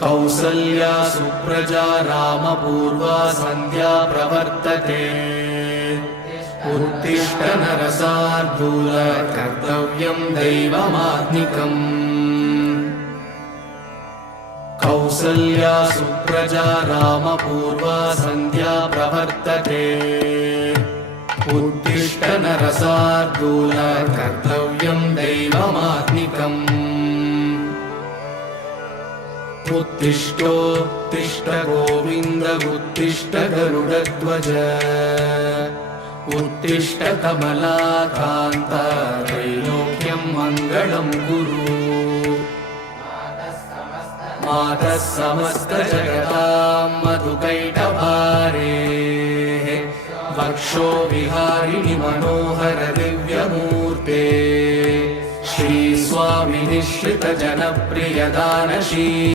कौसल्या सुप्रजा रामपूर्वा सन्ध्या प्रवर्तते उत्तिष्ठ नरशार्दूल कर्तव्यं दैवमात्मिकम् कौसल्या सुप्रजा रामपूर्वा सन्ध्या प्रवर्तते उत्तिष्ठ नरशार्दूल कर्तव्यं दैवमात्मिकम् उत्तिष्ठोत्तिष्ठ गोविन्द उत्तिष्ठ गरुडध्वज उत्तिष्ठ कमलाकान्त त्रैलोक्यं मङ्गलं कुरु मातः समस्तजगतां मधुकैटभारेः वक्षो विहारिणि मनोहर दिव्यमूर्ते श्रीस्वामिनिश्रित जनप्रिय दानशील